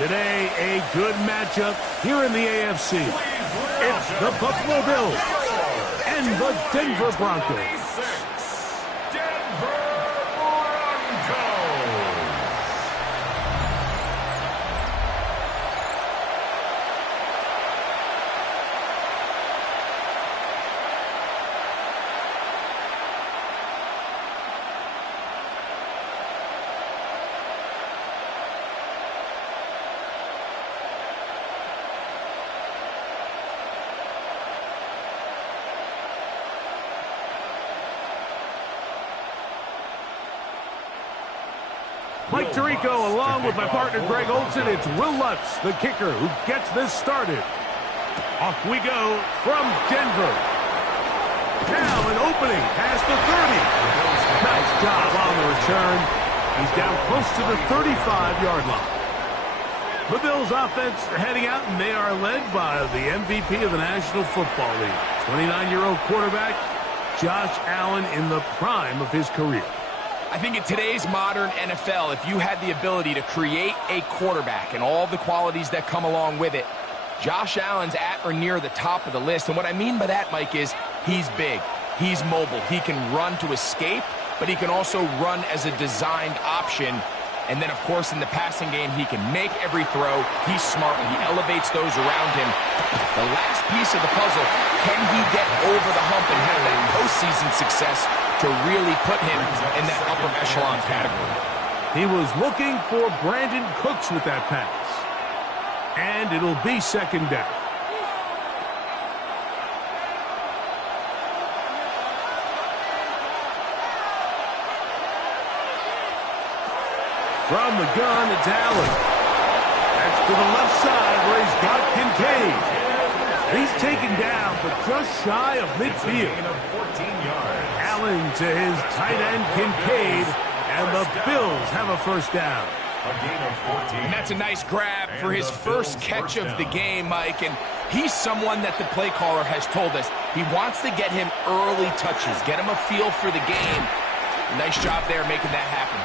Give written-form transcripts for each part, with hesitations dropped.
Today, a good matchup here in the AFC. It's the Buffalo Bills and the Denver Broncos. Mike Tirico along with my partner Greg Olson. It's Will Lutz, the kicker, who gets this started. Off we go from Denver. Now an opening past the 30. Nice job on the return. He's down close to the 35-yard line. The Bills offense heading out, and they are led by the MVP of the National Football League, 29-year-old quarterback Josh Allen in the prime of his career. I think in today's modern NFL, if you had the ability to create a quarterback and all the qualities that come along with it, Josh Allen's at or near the top of the list. And what I mean by that, Mike, is he's big. He's mobile. He can run to escape, but he can also run as a designed option. And then, of course, in the passing game, he can make every throw. He's smart. He elevates those around him. The last piece of the puzzle, can he get over the hump and have that postseason success to really put him in that upper echelon category? He was looking for Brandon Cooks with that pass. And it'll be second down. From the gun, it's Allen. That's to the left side where he's got Kincaid. He's taken down, but just shy of midfield. Allen to his tight end, Kincaid, and the Bills have a first down. And that's a nice grab for his first catch of the game, Mike. And he's someone that the play caller has told us he wants to get him early touches, get him a feel for the game. Nice job there making that happen.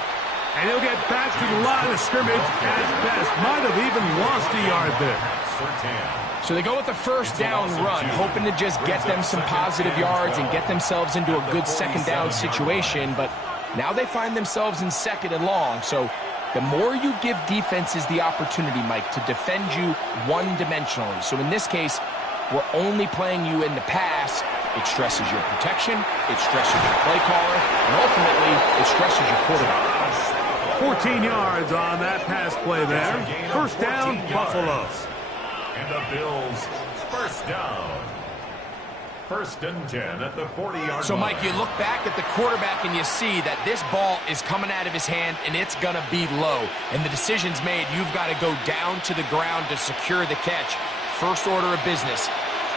And he'll get back to the line of scrimmage at best. Might have even lost a yard there. So they go with the first down run, hoping to just get them some positive yards and get themselves into a good second down situation. But now they find themselves in second and long. So the more you give defenses the opportunity, Mike, to defend you one-dimensionally. So in this case, we're only playing you in the pass. It stresses your protection, it stresses your play caller, and ultimately, it stresses your quarterback. 14 yards on that pass play there. First down, Buffalo. And the Bills, first down. First and 10 at the 40-yard line. So, Mike, you look back at the quarterback and you see that this ball is coming out of his hand and it's going to be low. And the decision's made. You've got to go down to the ground to secure the catch. First order of business.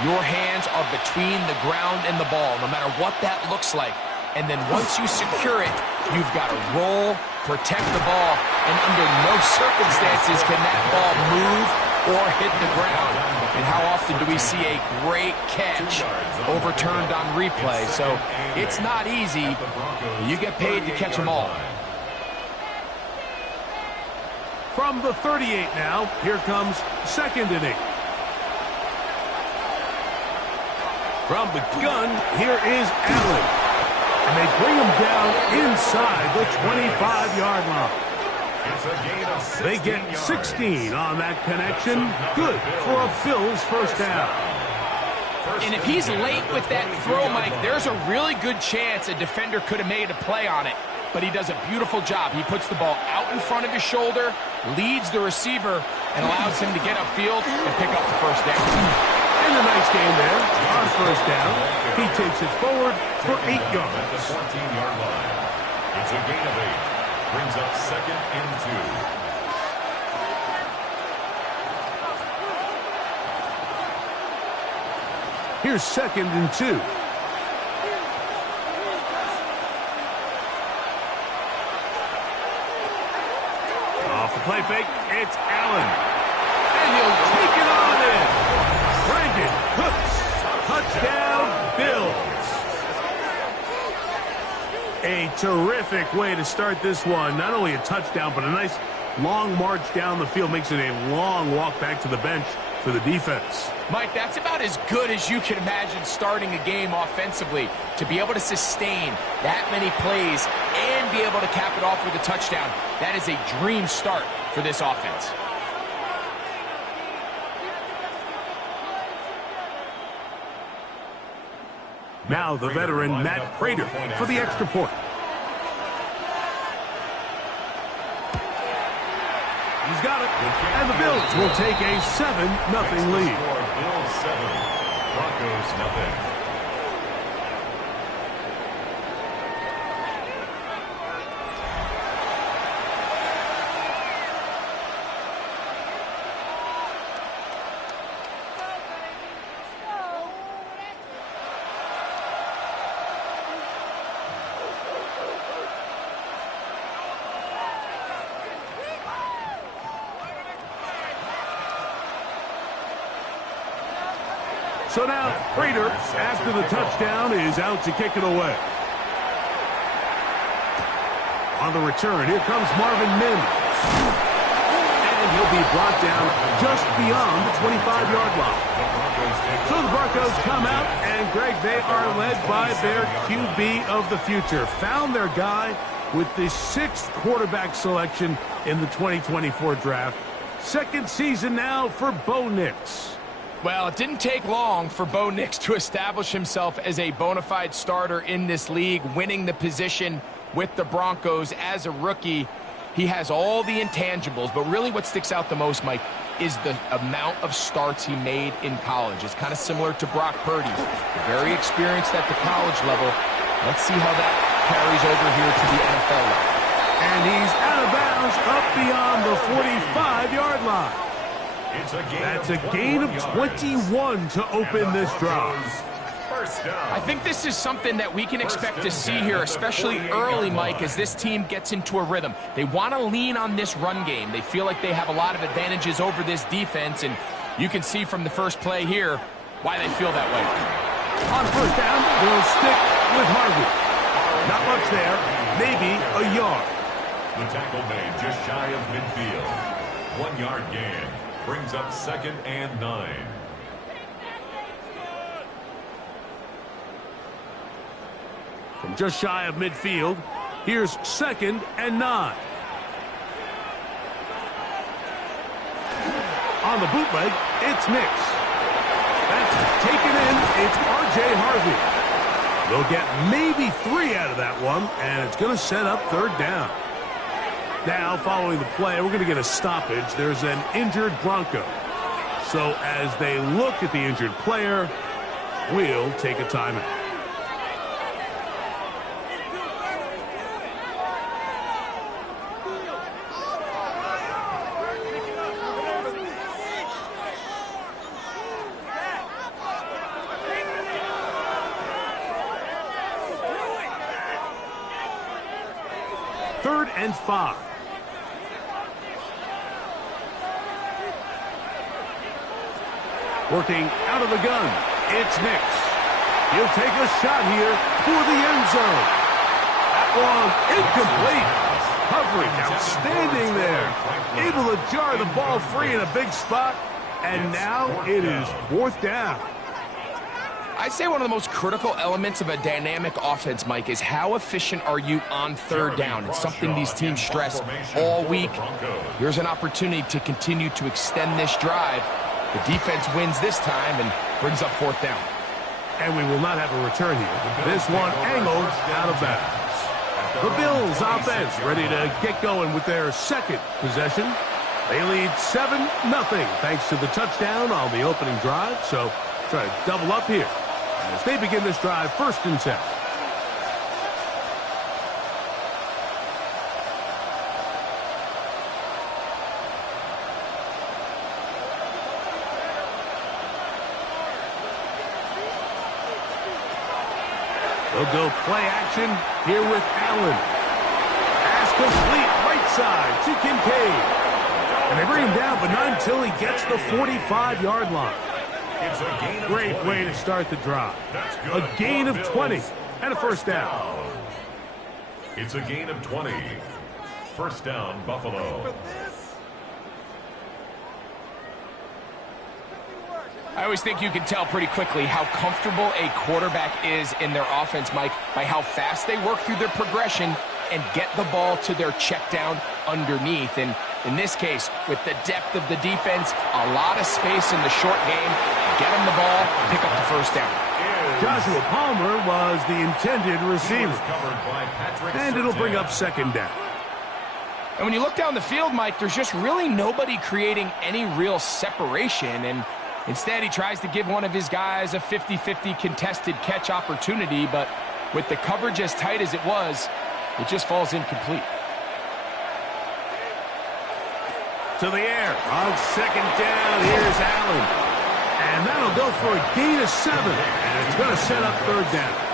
Your hands are between the ground and the ball, no matter what that looks like. And then once you secure it, you've got to roll, protect the ball, and under no circumstances can that ball move or hit the ground. And how often do we see a great catch overturned on replay? So it's not easy. You get paid to catch them all. From the 38 now, here comes second and 8. From the gun, here is Allen. And they bring him down inside the 25-yard line. They get 16 on that connection. Good for a Bills first down. And if he's late with that throw, Mike, there's a really good chance a defender could have made a play on it. But he does a beautiful job. He puts the ball out in front of his shoulder, leads the receiver, and allows him to get upfield and pick up the first down. And a nice game there on first down. He takes it forward for 8 yards. At the 14-yard line. It's a gain of 8. Brings up second and 2. Here's second and 2. Off the play fake, it's Allen. And he'll take it on in. Brandon Cooks, touchdown Bills. A terrific way to start this one. Not only a touchdown, but a nice long march down the field makes it a long walk back to the bench for the defense. Mike, that's about as good as you can imagine starting a game offensively. To be able to sustain that many plays and be able to cap it off with a touchdown, that is a dream start for this offense. Now the veteran Matt Prater for the extra point. He's got it, and the Bills will take a 7-0 lead. Bills 7, Broncos nothing. So now, Prater, after the touchdown, is out to kick it away. On the return, here comes Marvin Mims. And he'll be brought down just beyond the 25-yard line. So the Broncos come out, and, Greg, they are led by their QB of the future. Found their guy with the 6th quarterback selection in the 2024 draft. Second season now for Bo Nix. Well, it didn't take long for Bo Nix to establish himself as a bona fide starter in this league, winning the position with the Broncos as a rookie. He has all the intangibles, but really what sticks out the most, Mike, is the amount of starts he made in college. It's kind of similar to Brock Purdy. Very experienced at the college level. Let's see how that carries over here to the NFL level. And he's out of bounds up beyond the 45-yard line. That's a gain of 21 to open this drive. I think this is something that we can expect to see here, especially early, Mike, as this team gets into a rhythm. They want to lean on this run game. They feel like they have a lot of advantages over this defense, and you can see from the first play here why they feel that way. On first down, they'll stick with Harvey. Not much there, maybe a yard. The tackle made just shy of midfield. 1-yard gain. Brings up 2nd and 9. From just shy of midfield, here's 2nd and 9. On the bootleg, it's Nix. That's taken in, it's R.J. Harvey. They'll get maybe 3 out of that one, and it's going to set up 3rd down. Now, following the play, we're going to get a stoppage. There's an injured Bronco. So as they look at the injured player, we'll take a timeout. Third and 5. Working out of the gun, it's Nix. He'll take a shot here for the end zone. That one incomplete. Coverage outstanding there. Able to jar the ball free in a big spot. And now it is 4th down. I'd say one of the most critical elements of a dynamic offense, Mike, is how efficient are you on 3rd down. It's something these teams stress all week. Here's an opportunity to continue to extend this drive. The defense wins this time and brings up 4th down. And we will not have a return here. This one angled out of bounds. The Bills offense ready to get going with their 2nd possession. They lead 7-0 thanks to the touchdown on the opening drive. So try to double up here as they begin this drive 1st and 10. They'll go play action here with Allen. Pass complete right side to Kincaid. And they bring him down, but not until he gets the 45-yard line. Great way to start the drive. A gain of 20 and a 1st down. It's a gain of 20. 1st down, Buffalo. I always think you can tell pretty quickly how comfortable a quarterback is in their offense, Mike, by how fast they work through their progression and get the ball to their check down underneath. And in this case, with the depth of the defense, a lot of space in the short game, get them the ball, pick up the first down. Joshua Palmer was the intended receiver. And it'll bring up second down. And when you look down the field, Mike, there's just really nobody creating any real separation. And instead, he tries to give one of his guys a 50-50 contested catch opportunity. But with the coverage as tight as it was, it just falls incomplete. To the air. On second down, here's Allen. And that'll go for a gain of 7. And it's going to set up third down.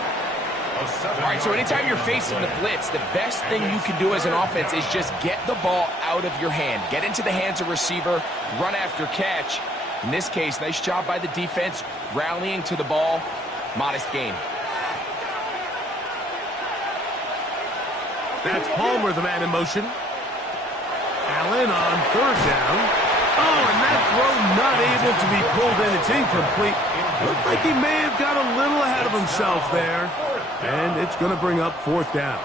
All right, so anytime you're facing the blitz, the best thing you can do as an offense is just get the ball out of your hand. Get into the hands of receiver, run after catch. In this case, nice job by the defense, rallying to the ball. Modest gain. That's Palmer, the man in motion. Allen on third down. Oh, and that throw not able to be pulled in. It's incomplete. Looked like he may have got a little ahead of himself there. And it's going to bring up fourth down.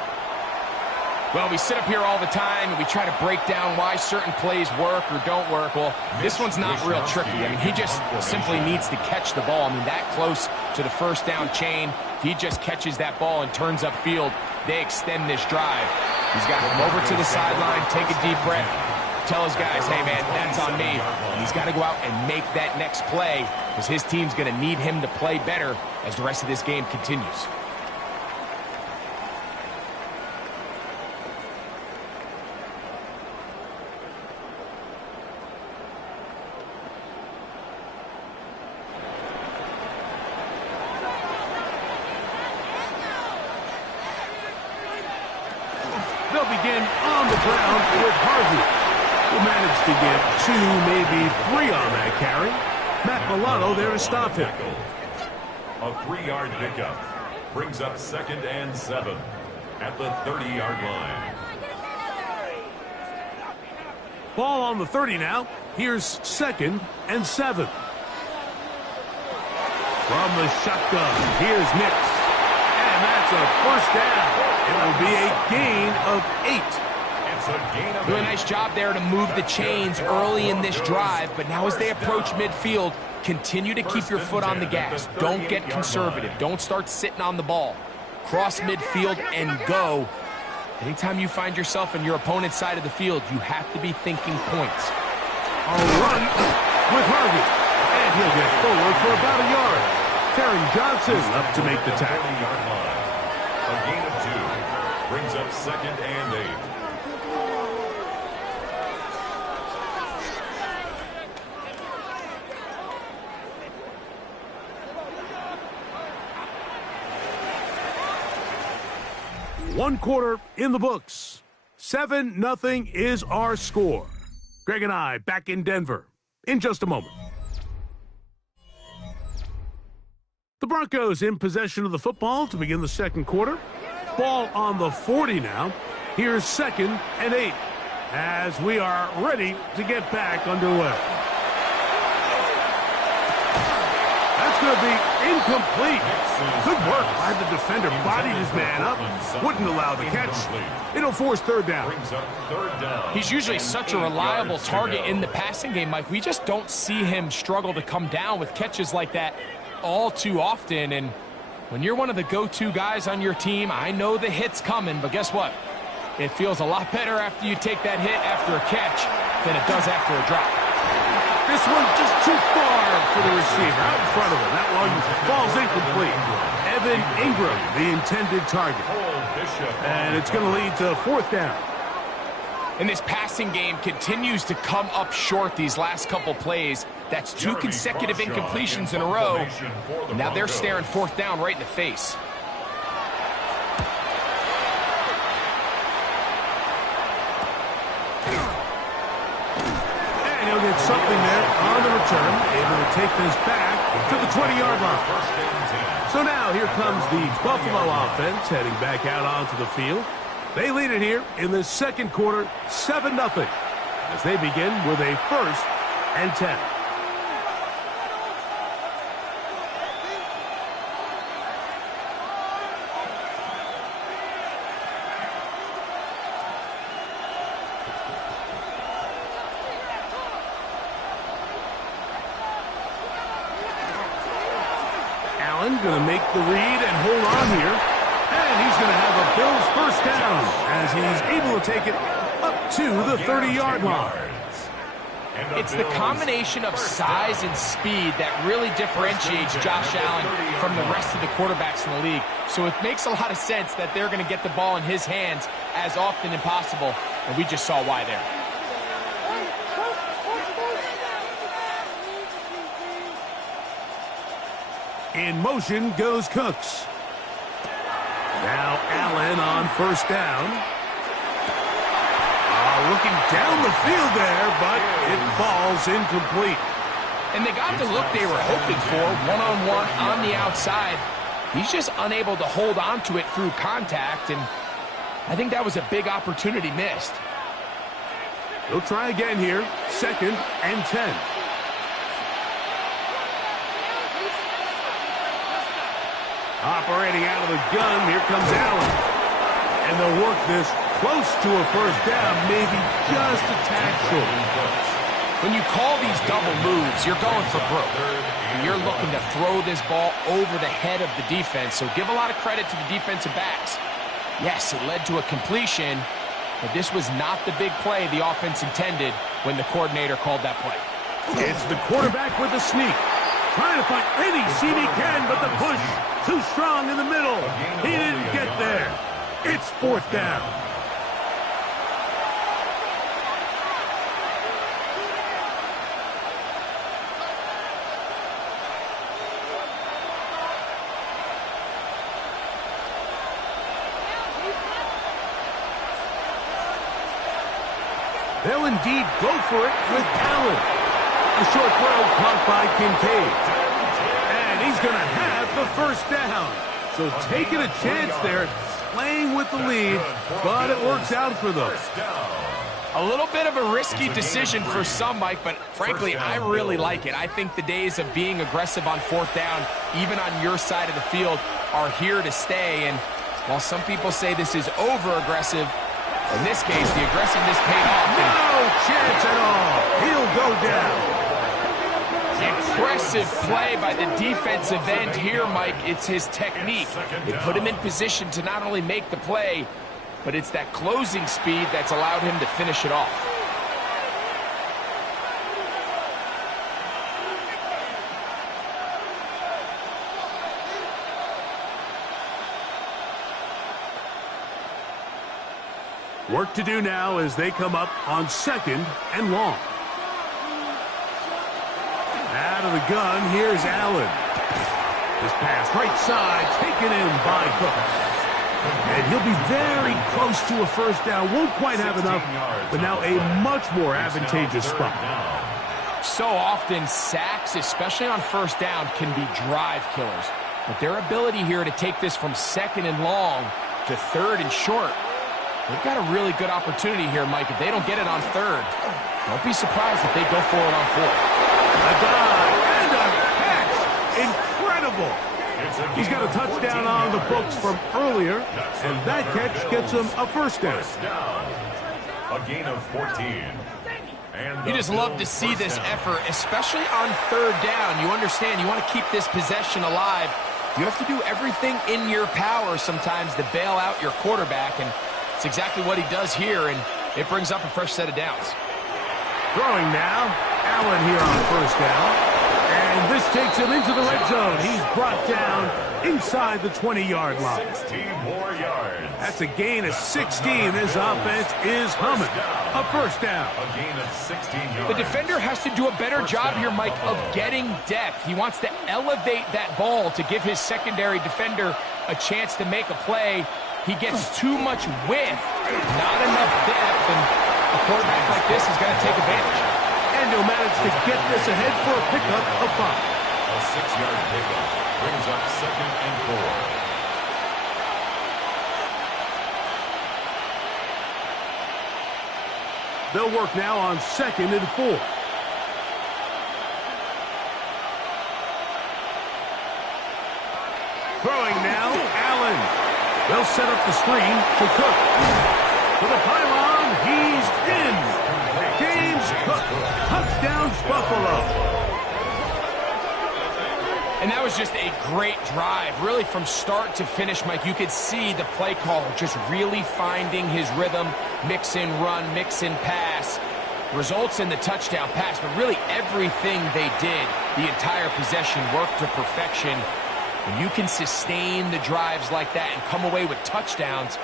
Well, we sit up here all the time and we try to break down why certain plays work or don't work. Well, this one's not real tricky. I mean, he just simply needs to catch the ball. I mean, that close to the first down chain, if he just catches that ball and turns upfield, they extend this drive. He's got to come over to the sideline, take a deep breath, tell his guys, hey, man, that's on me. And he's got to go out and make that next play because his team's going to need him to play better as the rest of this game continues. They'll begin on the ground with Harvey. Will manage to get 2, maybe 3 on that carry. Matt Milano there to stop him. A 3-yard pickup brings up second and 7 at the 30-yard line. Ball on the 30 now. Here's second and 7. From the shotgun, here's Nix. And that's a first down. It will be a gain of 8. Doing a nice job there to move the chains early in this drive, but now as they approach midfield, continue to keep your foot on the gas. Don't get conservative. Don't start sitting on the ball. Cross midfield and go. Anytime you find yourself in your opponent's side of the field, you have to be thinking points. A run with Harvey. And he'll get forward for about a yard. Terry Johnson up to make the tackle. A gain of 2 brings up second and 8. One quarter in the books. 7-0 is our score. Greg and I back in Denver in just a moment. The Broncos in possession of the football to begin the second quarter. Ball on the 40 now. Here's second and 8 as we are ready to get back underway. That's going to be incomplete. Good work by the defender. Bodied his man up. Wouldn't allow the catch. It'll force third down. He's usually such a reliable target in the passing game, Mike. We just don't see him struggle to come down with catches like that all too often. And when you're one of the go-to guys on your team, I know the hit's coming, but guess what? It feels a lot better after you take that hit after a catch than it does after a drop. This one just too far for the receiver. Out in front of him. That one falls incomplete. Evan Ingram, the intended target. And it's going to lead to fourth down. And this passing game continues to come up short these last couple plays. That's 2 consecutive incompletions in a row. And now they're staring fourth down right in the face. And he'll get something there on the return. Able to take this back to the 20-yard line. So now here comes the Buffalo offense heading back out onto the field. They lead it here in the second quarter, 7-0, as they begin with a 1st and 10. going to make the read and hold on here. And he's going to have a Bills first down as he's able to take it up to the 30-yard line. It's the combination of size and speed that really differentiates Josh Allen from the rest of the quarterbacks in the league. So it makes a lot of sense that they're going to get the ball in his hands as often as possible, and we just saw why there. In motion goes Cooks. Now Allen on first down. Looking down the field there, but it falls incomplete. And they got the look they were hoping for, one-on-one on the outside. He's just unable to hold on to it through contact, and I think that was a big opportunity missed. He'll try again here, 2nd and 10. Operating out of the gun, here comes Allen. And they'll work this close to a first down, maybe just a tad short. When you call these double moves, you're going for broke. And you're looking to throw this ball over the head of the defense, so give a lot of credit to the defensive backs. Yes, it led to a completion, but this was not the big play the offense intended when the coordinator called that play. It's the quarterback with the sneak. Trying to find any seam he can, but the push too strong in the middle. He didn't get there. It's 4th down. They'll indeed go for it with Allen. A short throw caught by Kincaid. And he's going to have the first down. So taking a chance there, playing with the lead, but it works out for them. A little bit of a risky decision for some, Mike, but frankly, I really like it. I think the days of being aggressive on 4th down, even on your side of the field, are here to stay. And while some people say this is over-aggressive, in this case, the aggressiveness paid off. No chance at all. He'll go down. Impressive play by the defensive end here, Mike. It's his technique. It put him in position to not only make the play, but it's that closing speed that's allowed him to finish it off. Work to do now as they come up on 2nd and long. Out of the gun, here's Allen. This pass right side taken in by Cooks. And he'll be very close to a first down. Won't quite have enough, but now a much more advantageous spot. So often, sacks, especially on first down, can be drive killers. But their ability here to take this from 2nd and long to 3rd and short, they've got a really good opportunity here, Mike. If they don't get it on 3rd, don't be surprised if they go for it on 4th. A dive and a catch. Incredible. He's got a touchdown on the books from earlier, and that catch gets him a first down. A gain of 14. You just love to see this effort, especially on 3rd down. You understand, you want to keep this possession alive. You have to do everything in your power sometimes to bail out your quarterback, and it's exactly what he does here, and it brings up a fresh set of downs. Throwing now, Allen here on first down. And this takes him into the red zone. He's brought down inside the 20-yard line. 16 more yards. That's a gain of 16. This offense is humming. A first down. A gain of 16 yards. The defender has to do a better job here, Mike, of getting depth. He wants to elevate that ball to give his secondary defender a chance to make a play. He gets too much width, not enough depth, and a quarterback like this is going to take advantage. And he'll manage to get this ahead for a pickup of 5. A 6-yard pickup brings up 2nd and 4. They'll work now on 2nd and 4. Throwing now, Allen. They'll set up the screen to Cook. To the pylon, he's in. James Cook, touchdown Buffalo. And that was just a great drive. Really, from start to finish, Mike, you could see the play caller just really finding his rhythm, mix in run, mix in pass. Results in the touchdown pass, but really everything they did, the entire possession, worked to perfection. When you can sustain the drives like that and come away with touchdowns,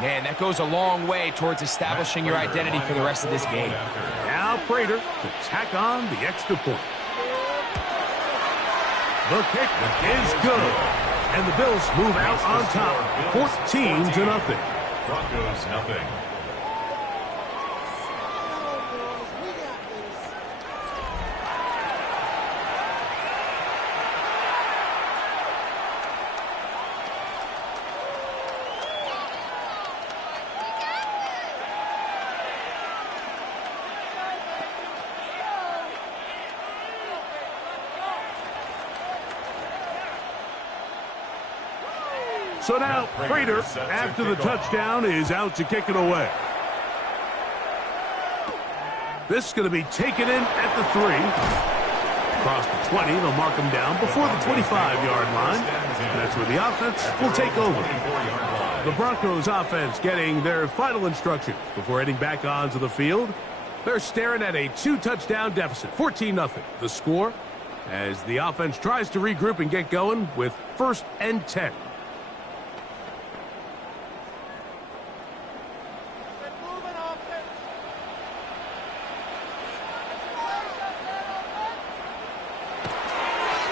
man, that goes a long way towards establishing your identity for the rest of this game. Now Prater to tack on the extra point. The kick is good. And the Bills move out on top, 14-0. Broncos nothing. So now Prater, after the touchdown, is out to kick it away. This is going to be taken in at the 3. Across the 20, they'll mark him down before the 25-yard line. And that's where the offense will take over. The Broncos offense getting their final instructions before heading back onto the field. They're staring at a 2-touchdown deficit, 14-0. The score as the offense tries to regroup and get going with 1st and 10.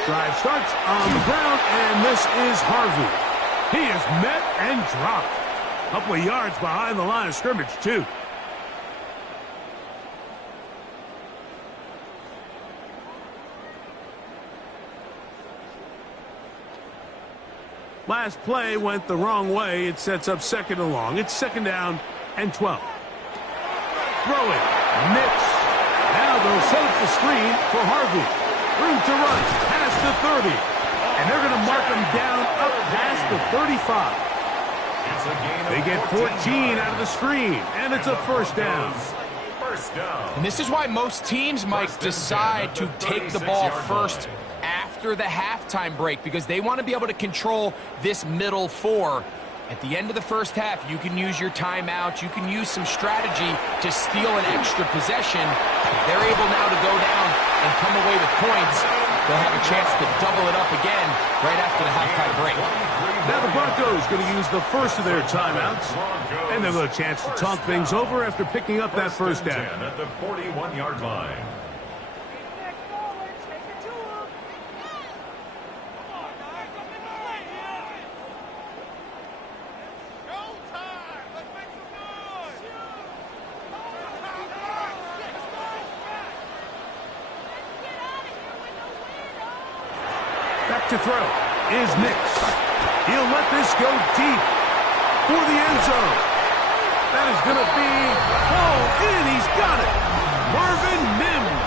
Drive starts on the ground, and this is Harvey. He is met and dropped. A couple of yards behind the line of scrimmage, too. Last play went the wrong way. It sets up 2nd and long. It's 2nd down and 12. Throw it. Nix. Now they'll set up the screen for Harvey. Room to run past the 30. And they're going to mark him down up past the 35. They get 14 out of the screen, and it's a 1st down. And this is why most teams, Mike, decide to take the ball first after the halftime break, because they want to be able to control this middle 4. At the end of the first half, you can use your timeout. You can use some strategy to steal an extra possession. If they're able now to go down and come away with points, they'll have a chance to double it up again right after the halftime break. Now the Broncos going to use the first of their timeouts, and they'll have a chance to talk things over after picking up that 1st down. At the 41-yard line. Back to throw is Nix. He'll let this go deep for the end zone. That is going to be hauled in. He's got it. Marvin Mims.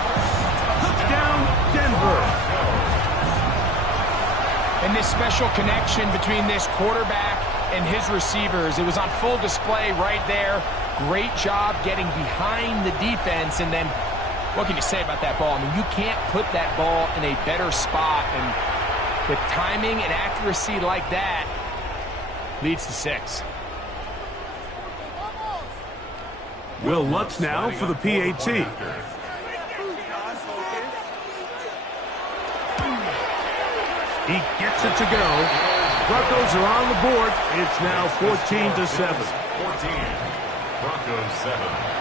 Touchdown, Denver. And this special connection between this quarterback and his receivers, it was on full display right there. Great job getting behind the defense. And then what can you say about that ball? I mean, you can't put that ball in a better spot. And with timing and accuracy like that, leads to 6. Will Lutz now for the PAT. He gets it to go. Broncos are on the board. It's now 14-7. 14. Broncos 7.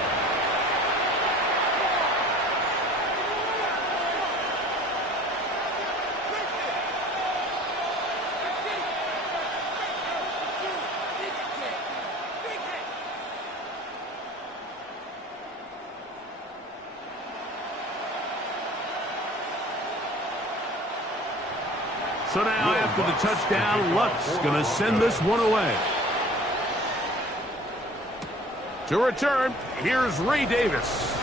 So now, after the touchdown, Lutz going to send this one away. To return, here's Ray Davis.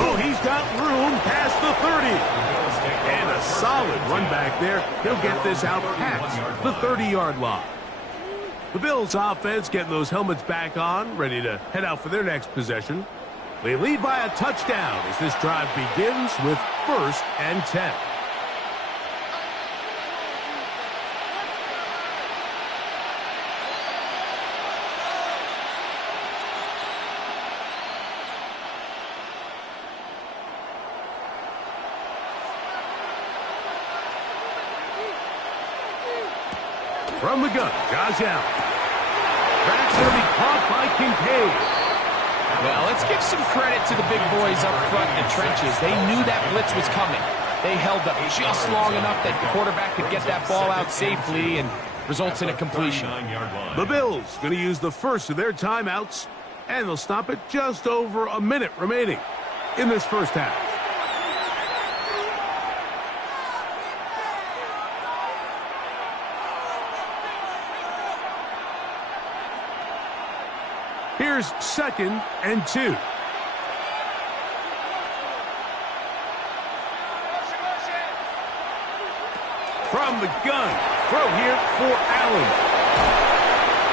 Oh, he's got room past the 30. And a solid run back there. He'll get this out past the 30-yard line. The Bills offense getting those helmets back on, ready to head out for their next possession. They lead by a touchdown as this drive begins with 1st and 10. From the gun, Josh Allen. That's going to be caught by Kincaid. Well, let's give some credit to the big boys up front in the trenches. They knew that blitz was coming. They held up just long enough that the quarterback could get that ball out safely and results in a completion. The Bills going to use the first of their timeouts, and they'll stop it just over a minute remaining in this first half. Here's 2nd and 2. From the gun, throw here for Allen.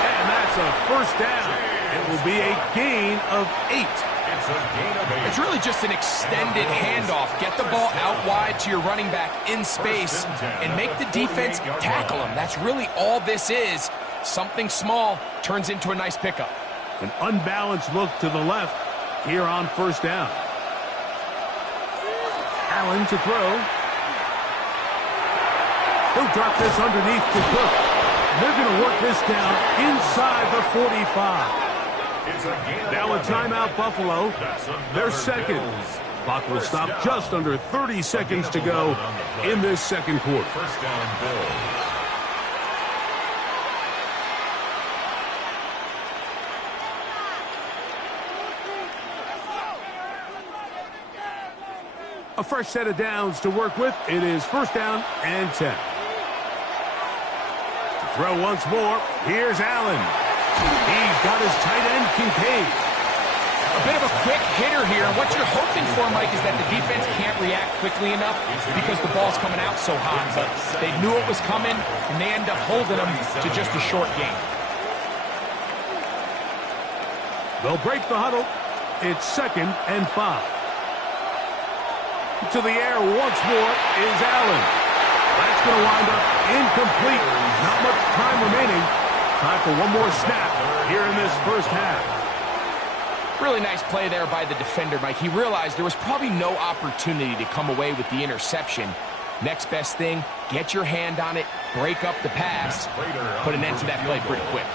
And that's a first down. It will be a gain of 8. It's really just an extended handoff. Get the ball out wide to your running back in space and make the defense tackle him. That's really all this is. Something small turns into a nice pickup. An unbalanced look to the left here on first down. Allen to throw. He'll drop this underneath to Cook. They're going to work this down inside the 45. Now a timeout, Buffalo. Their second. Clock will stop just under 30 seconds to go in this second quarter. First down, Bills. A fresh set of downs to work with. It is first down and 10. To throw once more. Here's Allen. He's got his tight end, Kincaid. A bit of a quick hitter here. What you're hoping for, Mike, is that the defense can't react quickly enough because the ball's coming out so hot. But they knew it was coming, and they end up holding them to just a short gain. They'll break the huddle. It's 2nd and 5. To the air once more is Allen. That's going to wind up incomplete. Not much time remaining. Time for one more snap here in this first half. Really nice play there by the defender, Mike. He realized there was probably no opportunity to come away with the interception. Next best thing, get your hand on it, break up the pass, put an end to that play pretty quick.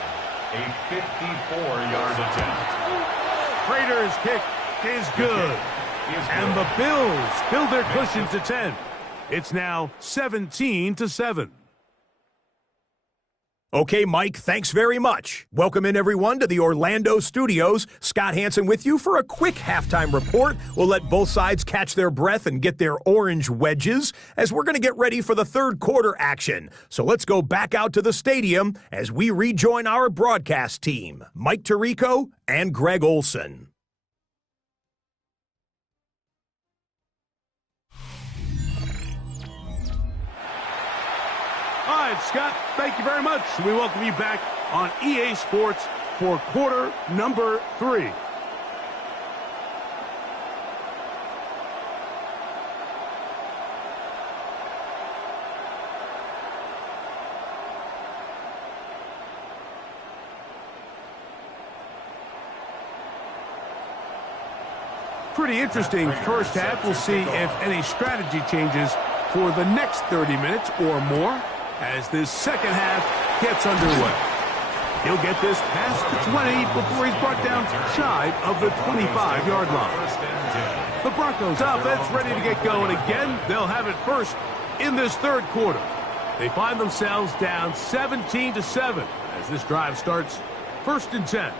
A 54-yard attempt. Prater's kick is good. And the Bills build their cushion to 10. It's now 17-7. Okay, Mike, thanks very much. Welcome in, everyone, to the Orlando studios. Scott Hansen with you for a quick halftime report. We'll let both sides catch their breath and get their orange wedges as we're going to get ready for the third quarter action. So let's go back out to the stadium as we rejoin our broadcast team, Mike Tirico and Greg Olson. All right, Scott, thank you very much. We welcome you back on EA Sports for quarter number 3. Pretty interesting first half. We'll see if any strategy changes for the next 30 minutes or more as this second half gets underway. He'll get this past the 20 before he's brought down shy of the 25-yard line. The Broncos offense ready to get going again. They'll have it first in this third quarter. They find themselves down 17-7 as this drive starts 1st and 10.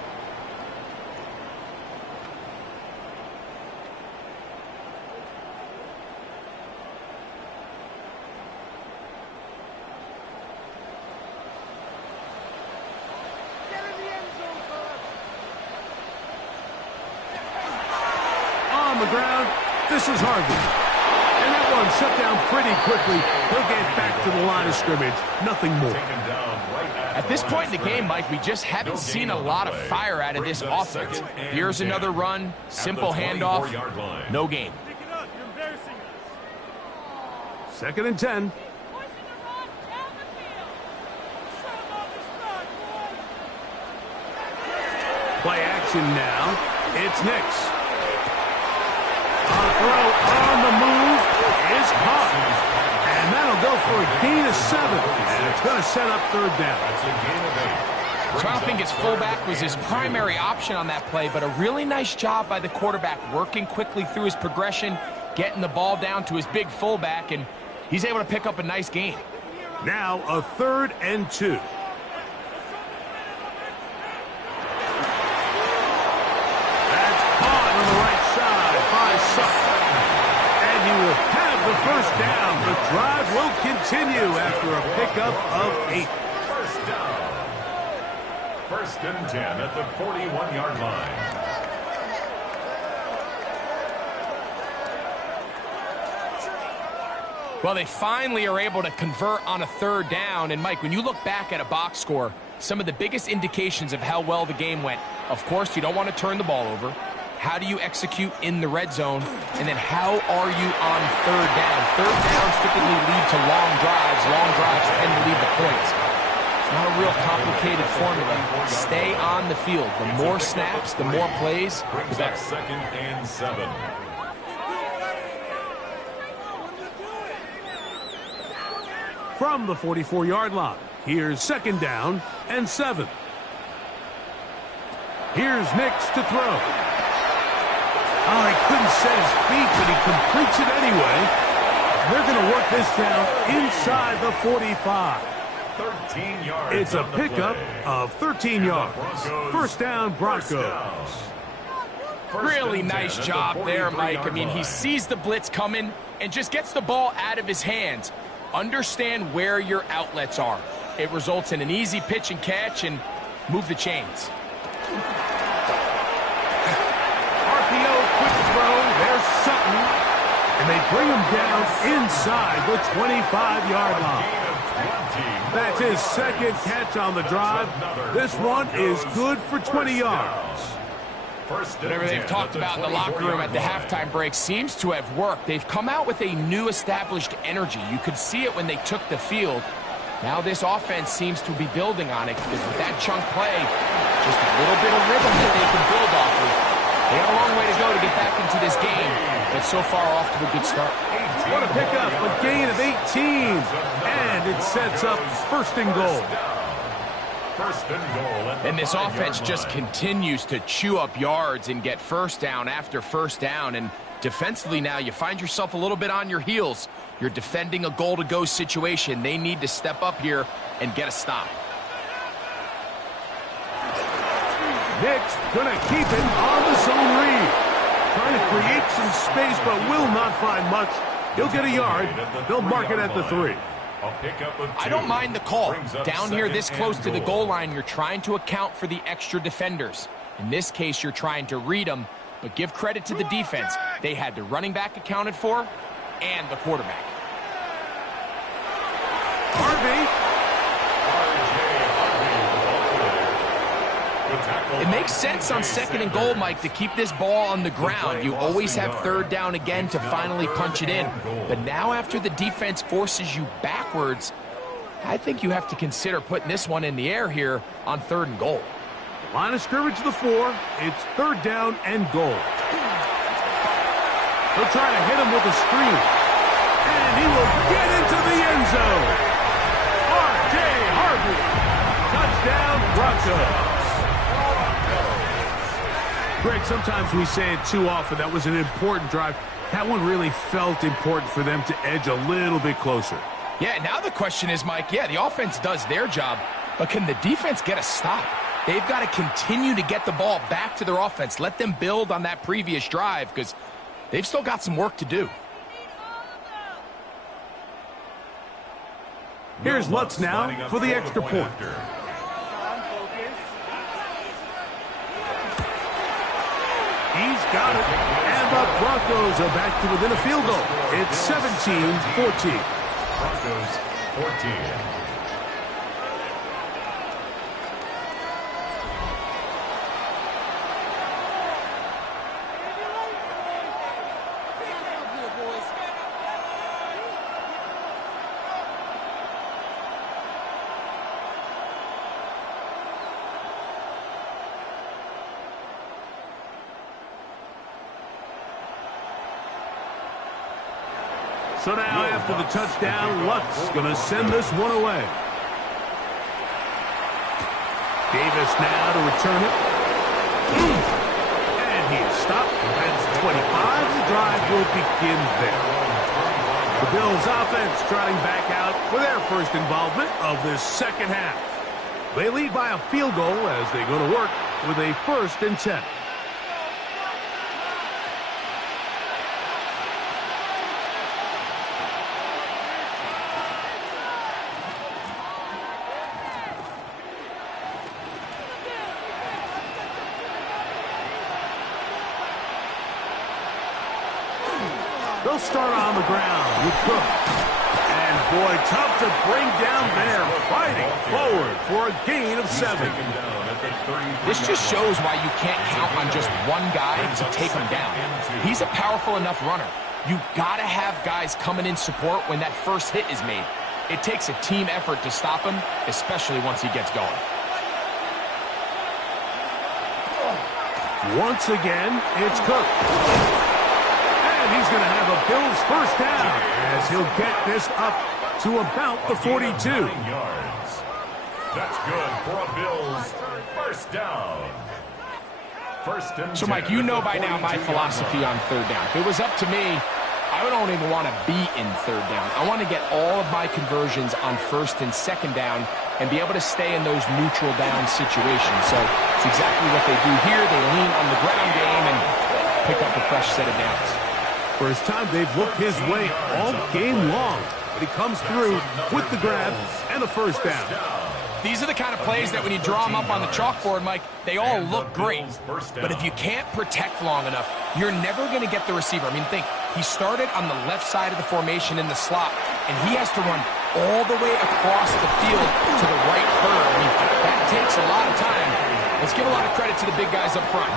This is Harvey. And that one shut down pretty quickly. He'll get back to the line of scrimmage. Nothing more. At this point in the game, Mike, we just haven't seen a lot of fire out of this offense. Here's another run, simple handoff, no gain. 2nd and 10. Play action now. It's Nix. A throw on the move is caught. And that'll they'll go for a gain of 7, and it's going to set up third down. That's a gain of 8. So I don't think his fullback was his primary option on that play, but a really nice job by the quarterback working quickly through his progression, getting the ball down to his big fullback, and he's able to pick up a nice gain. Now a 3rd and 2. That's caught on the right side by Sutton. And he will have the first down. The drive will continue after a pickup of 8. First down. 1st and 10 at the 41-yard line. Well, they finally are able to convert on a 3rd down. And, Mike, when you look back at a box score, some of the biggest indications of how well the game went, of course, you don't want to turn the ball over. How do you execute in the red zone? And then how are you on 3rd down? 3rd downs typically lead to long drives. Long drives tend to lead to points. It's not a real complicated formula. Stay on the field. The more snaps, the more plays, the better. 2nd and 7. From the 44-yard line, here's 2nd down and 7. Here's Nix to throw. Oh, he couldn't set his feet, but he completes it anyway. They're going to work this down inside the 45. 13 yards. It's a pickup of 13 yards. First down, Broncos. Really nice job there, Mike. I mean, he sees the blitz coming and just gets the ball out of his hands. Understand where your outlets are. It results in an easy pitch and catch and move the chains. RPO, quick throw. There's Sutton. And they bring him down inside the 25-yard line. That's his 2nd catch on the drive. This one is good for 20 yards. Whatever they've talked about in the locker room at the halftime break seems to have worked. They've come out with a new established energy. You could see it when they took the field. Now this offense seems to be building on it because with that chunk play, just a little bit of rhythm that they can build off of. They got a long way to go to get back into this game, but so far off to a good start. What a pickup, a gain of 18. And it sets up 1st and goal. And this offense just continues to chew up yards and get 1st down after 1st down. And defensively now, you find yourself a little bit on your heels. You're defending a goal-to-go situation. They need to step up here and get a stop. Nick's going to keep him on the zone read. Trying to create some space, but will not find much. He'll get a yard. They'll mark it at the 3. I don't mind the call. Down here this close to the goal line, you're trying to account for the extra defenders. In this case, you're trying to read them, but give credit to the defense. They had the running back accounted for and the quarterback. Harvey. It makes sense on 2nd and goal, Mike, to keep this ball on the ground. You always have 3rd down again to finally punch it in. But now after the defense forces you backwards, I think you have to consider putting this one in the air here on 3rd and goal. Line of scrimmage to the 4. It's 3rd down and goal. They'll try to hit him with a screen. And he will get into the end zone. R.J. Harvey. Touchdown, Broncos. Greg, sometimes we say it too often. That was an important drive. That one really felt important for them to edge a little bit closer. Yeah, now the question is, Mike, yeah, the offense does their job, but can the defense get a stop? They've got to continue to get the ball back to their offense. Let them build on that previous drive because they've still got some work to do. Here's Lutz now for the extra point. He's got it. And the Broncos are back to within a field goal. It's 17-14. Broncos 14. So now after the touchdown, Lutz going to send this one away. Davis now to return it. And he is stopped. That's 25. The drive will begin there. The Bills offense trotting back out for their first involvement of this second half. They lead by a field goal as they go to work with a 1st and 10. They'll start on the ground with Cook. And boy, tough to bring down there, fighting forward for a gain of 7. This just shows why you can't count on just one guy to take him down. He's a powerful enough runner. You gotta have guys coming in support when that first hit is made. It takes a team effort to stop him, especially once he gets going. Once again, it's Cook. And he's going to have a Bills first down as he'll get this up to about the 42. That's good for a Bills first down. First and so, Mike, you know by now my philosophy on third down. If it was up to me, I don't even want to be in third down. I want to get all of my conversions on first and second down and be able to stay in those neutral down situations. So it's exactly what they do here. They lean on the ground game and pick up a fresh set of downs. First time they've looked his way all game long. But he comes through with the grab and the first down. These are the kind of plays that when you draw them up on the chalkboard, Mike, they all look great. But if you can't protect long enough, you're never going to get the receiver. I mean, think, he started on the left side of the formation in the slot, and he has to run all the way across the field to the right third. I mean, that takes a lot of time. Let's give a lot of credit to the big guys up front.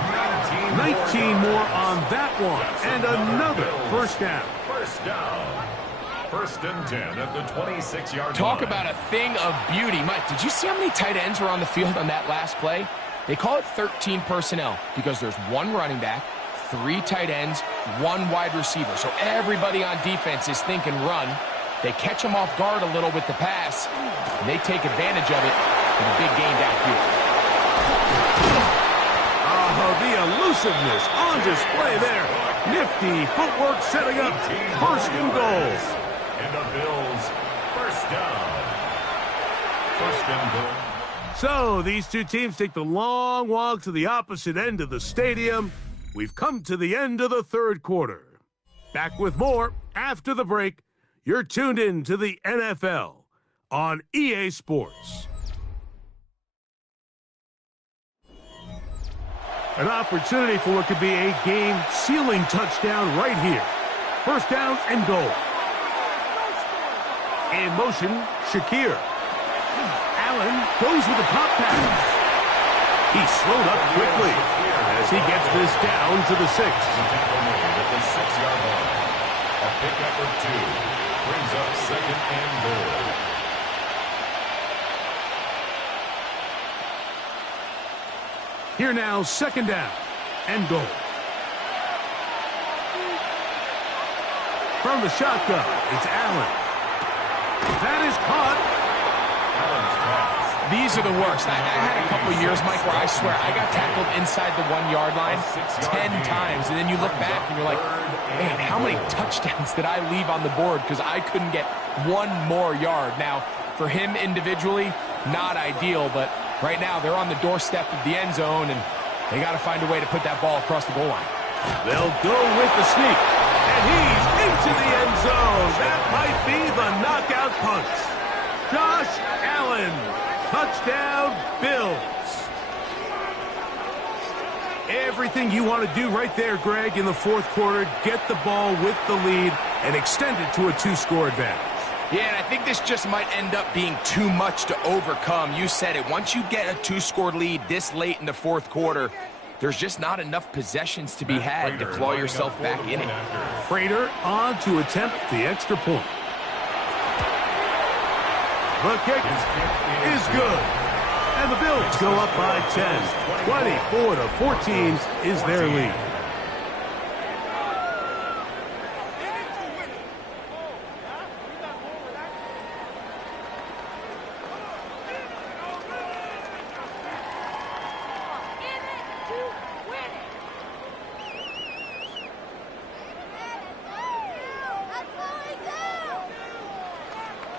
19 more on that one, and another first down. First down. First and 10 at the 26-yard line. Talk about a thing of beauty. Mike, did you see how many tight ends were on the field on that last play? They call it 13 personnel because there's one running back, 3 tight ends, 1 wide receiver. So everybody on defense is thinking run. They catch them off guard a little with the pass, and they take advantage of it in a big gain downfield. Oh, the elusiveness on display there. Nifty footwork setting up first and goal. And the Bills first down. First and goal. So these two teams take the long walk to the opposite end of the stadium. We've come to the end of the third quarter. Back with more after the break. You're tuned in to the NFL on EA Sports. An opportunity for what could be a game-sealing touchdown right here. First down and goal. In motion, Shakir. Allen goes with a pop pass. He's slowed up quickly as he gets this down to the 6. At the 6-yard line. A pickup of 2 brings up second and goal. Here now, second down and goal. From the shotgun, it's Allen. That is caught. These are the worst. I had a couple years, Mike, where I swear I got tackled inside the 1-yard line 10 times. And then you look back and you're like, man, how many touchdowns did I leave on the board because I couldn't get 1 more yard? Now, for him individually, not ideal, but right now they're on the doorstep of the end zone, and they got to find a way to put that ball across the goal line. They'll go with the sneak, and he's into the end zone. That might be the knockout punch. Josh Allen, touchdown Bills. Everything you want to do right there, Greg, in the fourth quarter, get the ball with the lead and extend it to a 2-score advantage. Yeah, and I think this just might end up being too much to overcome. You said it. Once you get a 2-score lead this late in the fourth quarter, there's just not enough possessions to be had to claw yourself back in it. Prater on to attempt the extra point. The kick is good. And the Bills go up by 10. 24-14 is their lead.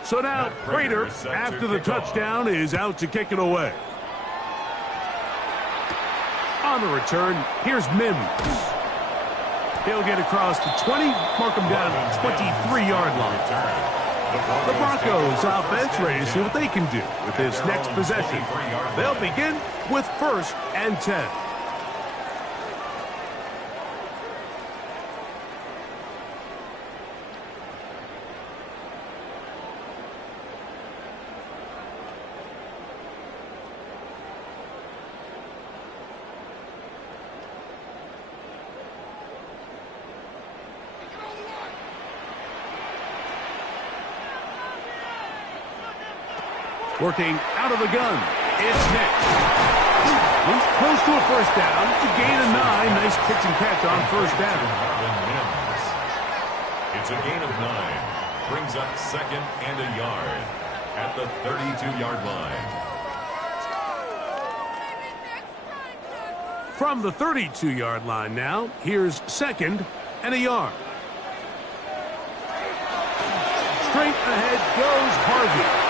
So now, Prater, after the touchdown, is out to kick it away. On the return, here's Mims. He'll get across the 20, mark him down at the 23-yard line. The Broncos offense ready to see what they can do with this next possession. They'll begin with 1st and 10. Working out of the gun, it's Nix. He's close to a 1st down to gain a 9. Nice pitch and catch on 1st down. It's a gain of 9. Brings up 2nd and a yard at the 32-yard line. From the 32-yard line now, here's 2nd and a yard. Straight ahead goes Harvey.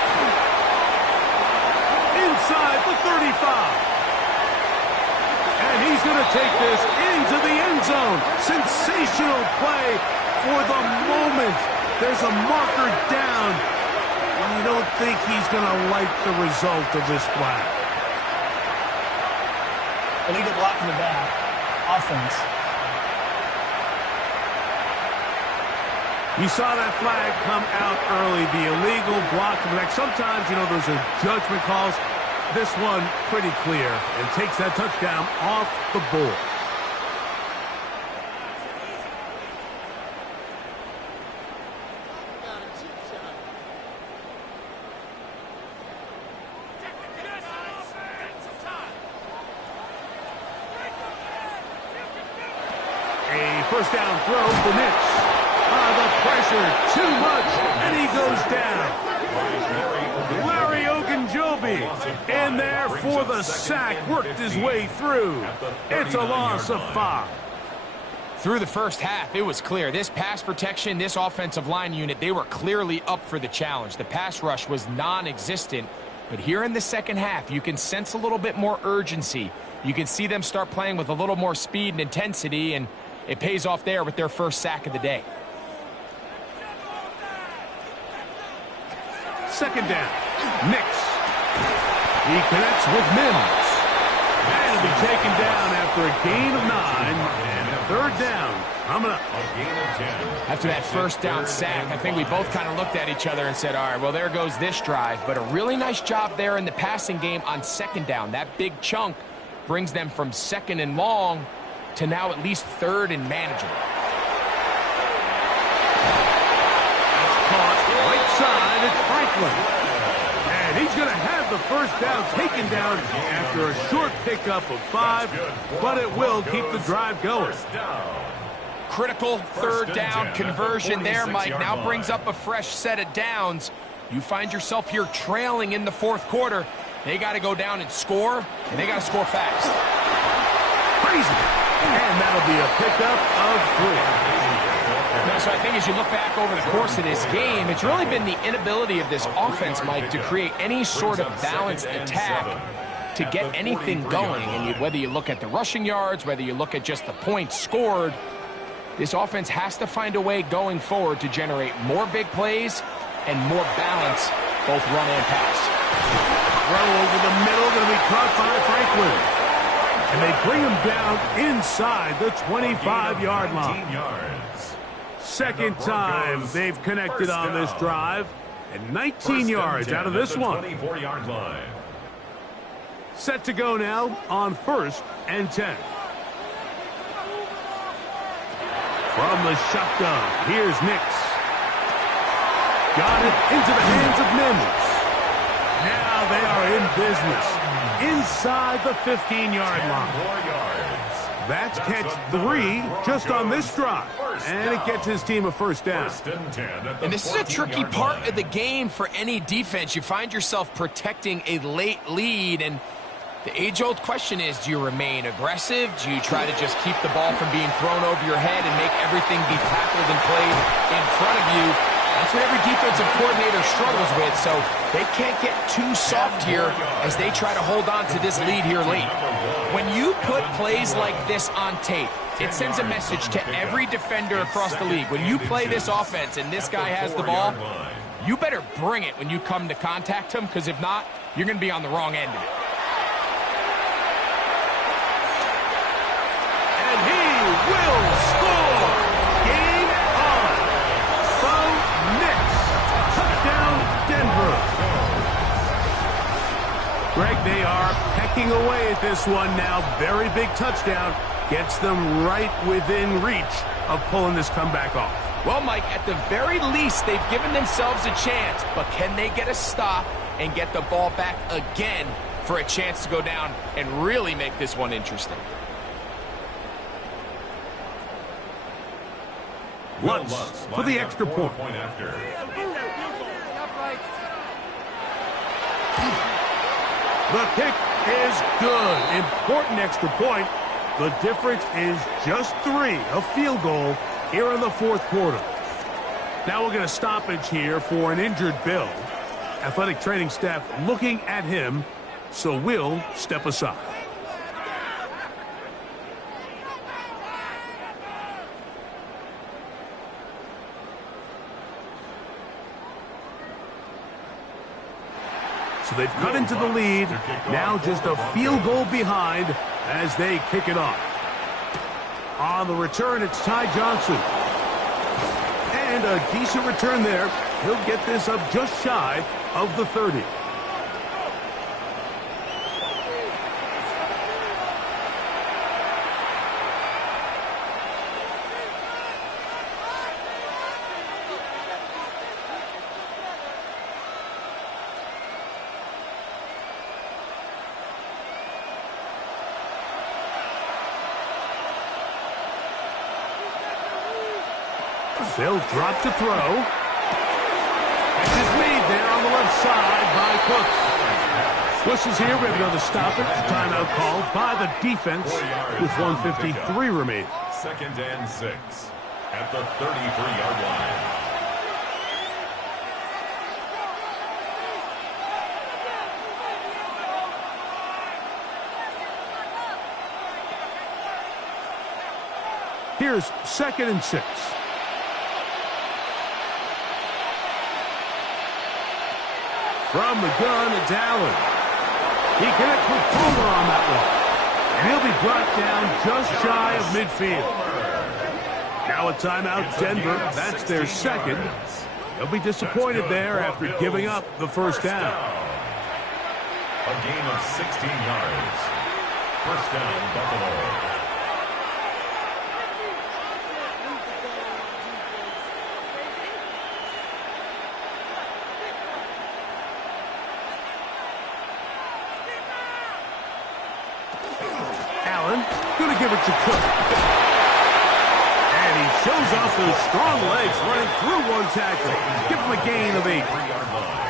Inside the 35. And he's going to take this into the end zone. Sensational play for the moment. There's a marker down. I don't think he's going to like the result of this flag. Illegal block in the back. Offense. You saw that flag come out early, the illegal block in the back. Sometimes, you know, those are judgment calls. This one pretty clear and takes that touchdown off the board. A 1st down throw for Nix. The pressure, too much, and he goes down. Larry Ogunjobi in there for the sack, worked his way through. It's a loss of 5. Through the first half, it was clear. This pass protection, this offensive line unit, they were clearly up for the challenge. The pass rush was non-existent. But here in the second half, you can sense a little bit more urgency. You can see them start playing with a little more speed and intensity, and it pays off there with their first sack of the day. 2nd down. Nix. He connects with Mims. And he'll be taken down after a gain of 9. And 3rd down coming up. A gain of 10. After that 1st down sack, I think we both kind of looked at each other and said, all right, well, there goes this drive. But a really nice job there in the passing game on 2nd down. That big chunk brings them from 2nd and long to now at least 3rd and manageable. Right side, it's Franklin. And he's going to have the 1st down taken down after a short pickup of 5, but it will keep the drive going. Critical 3rd down conversion there, Mike. Now brings up a fresh set of downs. You find yourself here trailing in the 4th quarter. They got to go down and score, and they got to score fast. Crazy. And that'll be a pickup of 3. Now, so I think as you look back over the course of this game, it's really been the inability of this offense, Mike, to create any sort of balanced attack to get anything going. And whether you look at the rushing yards, whether you look at just the points scored, this offense has to find a way going forward to generate more big plays and more balance, both run and pass. Throw over the middle, going to be caught by Franklin. And they bring him down inside the 25-yard line. 2nd time they've connected on this drive, and 19 yards out of this one. 24-yard line. Set to go now on 1st and 10. From the shotgun, here's Nix. Got it into the hands of Mims. Now they are in business inside the 15-yard line. That's catch 3 just on this drive. And it gets his team a 1st down. And this is a tricky part of the game for any defense. You find yourself protecting a late lead, and the age-old question is, do you remain aggressive? Do you try to just keep the ball from being thrown over your head and make everything be tackled and played in front of you? That's what every defensive coordinator struggles with, so they can't get too soft here as they try to hold on to this lead here late. When you put plays like this on tape, it sends a message to every defender across the league. When you play this offense and this guy has the ball, you better bring it when you come to contact him, because if not, you're going to be on the wrong end of it. And he will score! Game on! Bo Nix! Touchdown, Denver! Greg, they are pecking away at this one now. Very big touchdown. Gets them right within reach of pulling this comeback off. Well, Mike, at the very least, they've given themselves a chance, but can they get a stop and get the ball back again for a chance to go down and really make this one interesting? Lutz for the extra point. The kick is good. Important extra point. The difference is just 3, a field goal here in the fourth quarter. Now we'll get a stoppage here for an injured Bill. Athletic training staff looking at him, so we'll step aside. So they've cut into the lead. Now just a field goal behind as they kick it off. On the return, it's Ty Johnson. And a decent return there. He'll get this up just shy of the 30. They'll drop to throw. Catch is made there on the left side by Cooks. Whistles here. We have another stoppage. Timeout called by the defense with 1:53 remaining. 2nd and 6 at the 33-yard line. Here's 2nd and 6. From the gun, it's Allen. He connects with Palmer on that one. And he'll be brought down just shy of midfield. Now a timeout, Denver. That's their second. They'll be disappointed there after giving up the first down. A gain of 16 yards. First down, Buffalo. Going to give it to Cook. And he shows off those strong legs running through one tackle. Give him a gain of 8.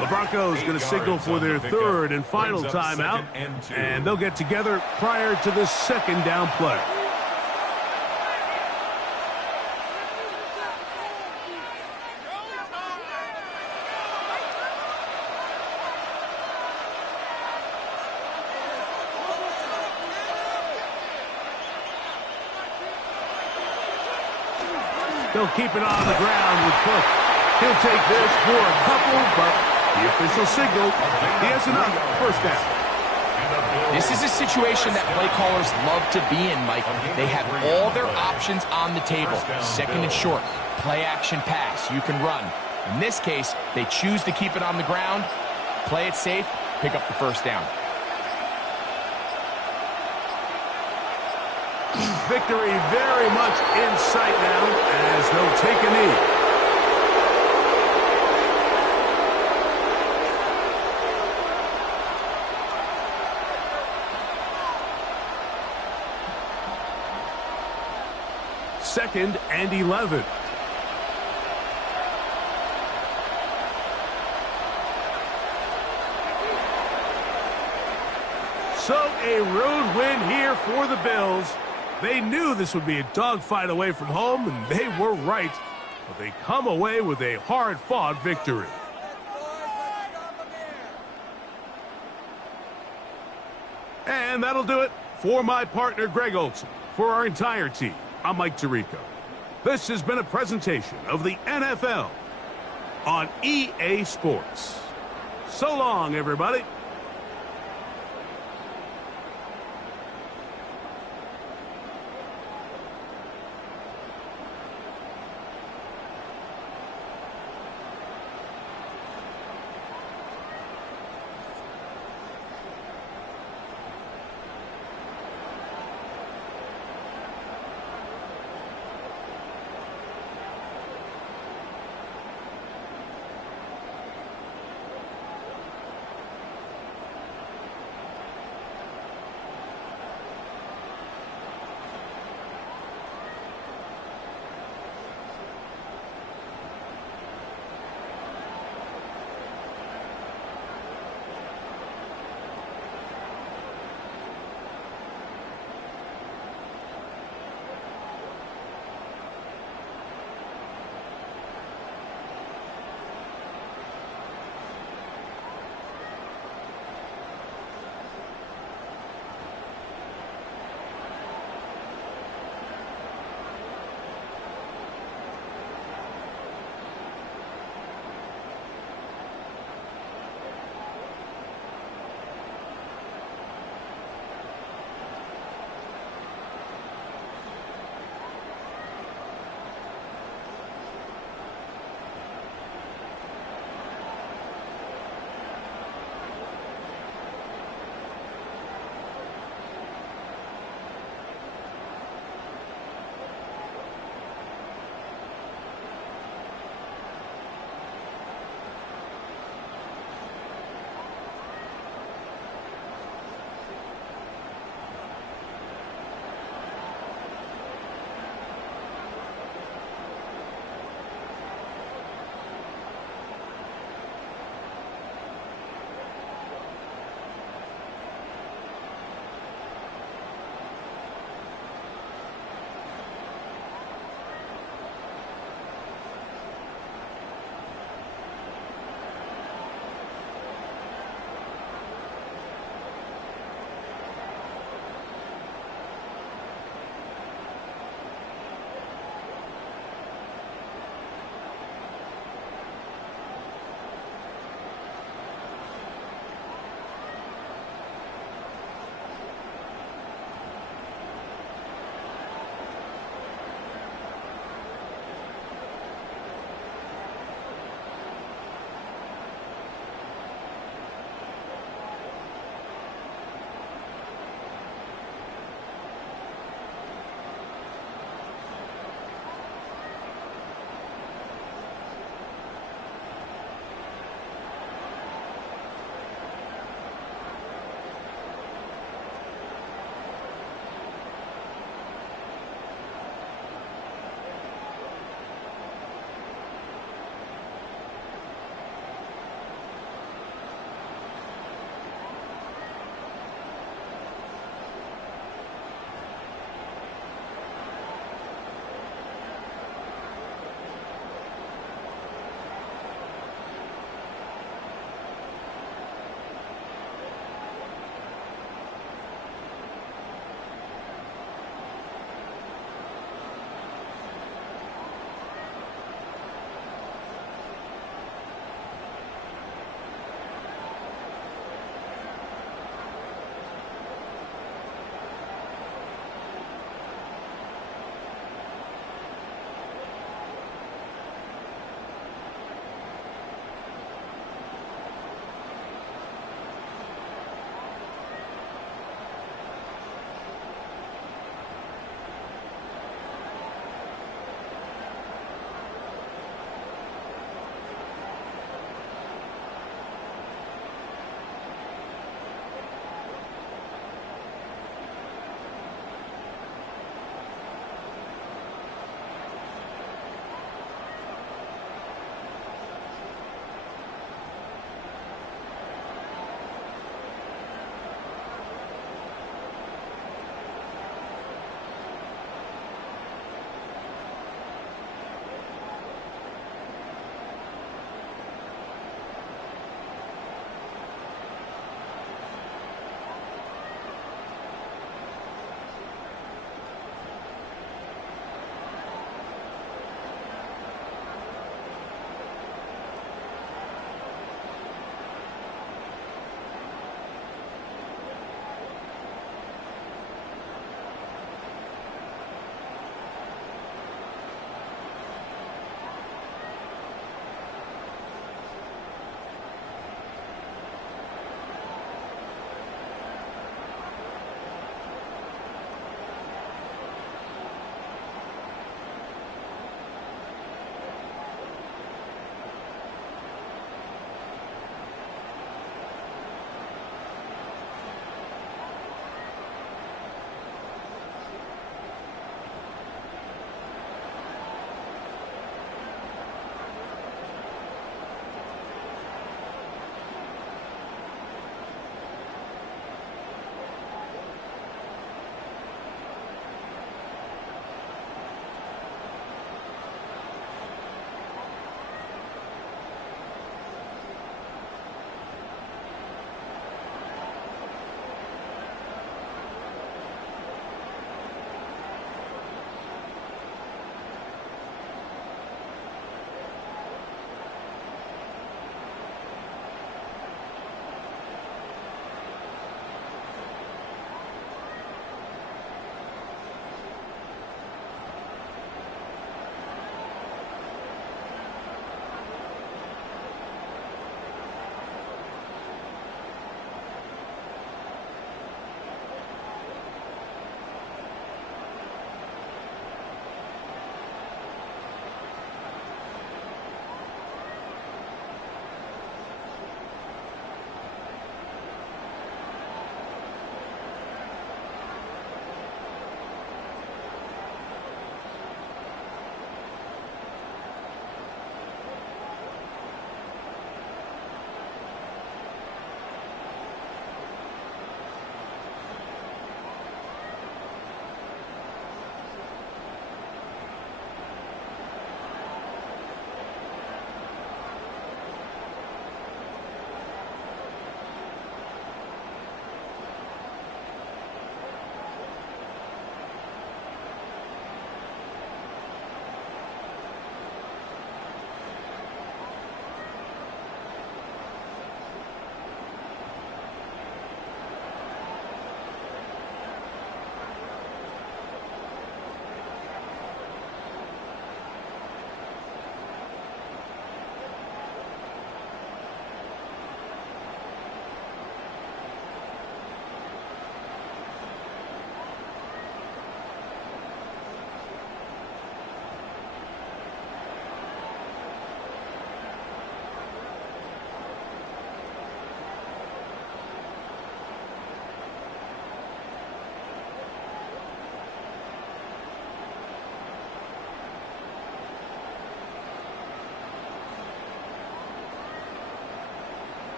The Broncos going to signal for their third and final timeout. And they'll get together prior to the second down play. He'll keep it on the ground with Cook. He'll take this for a couple, but the official signal, he has enough. First down. This is a situation that play callers love to be in, Mike. They have all their options on the table. 2nd and short, play action pass, you can run. In this case, they choose to keep it on the ground, play it safe, pick up the first down. Victory very much in sight now as they'll take a knee. Second and 11. So a road win here for the Bills. They knew this would be a dogfight away from home, and they were right. but they come away with a hard-fought victory. And that'll do it for my partner, Greg Olson. For our entire team, I'm Mike Tirico. This has been a presentation of the NFL on EA Sports. So long, everybody.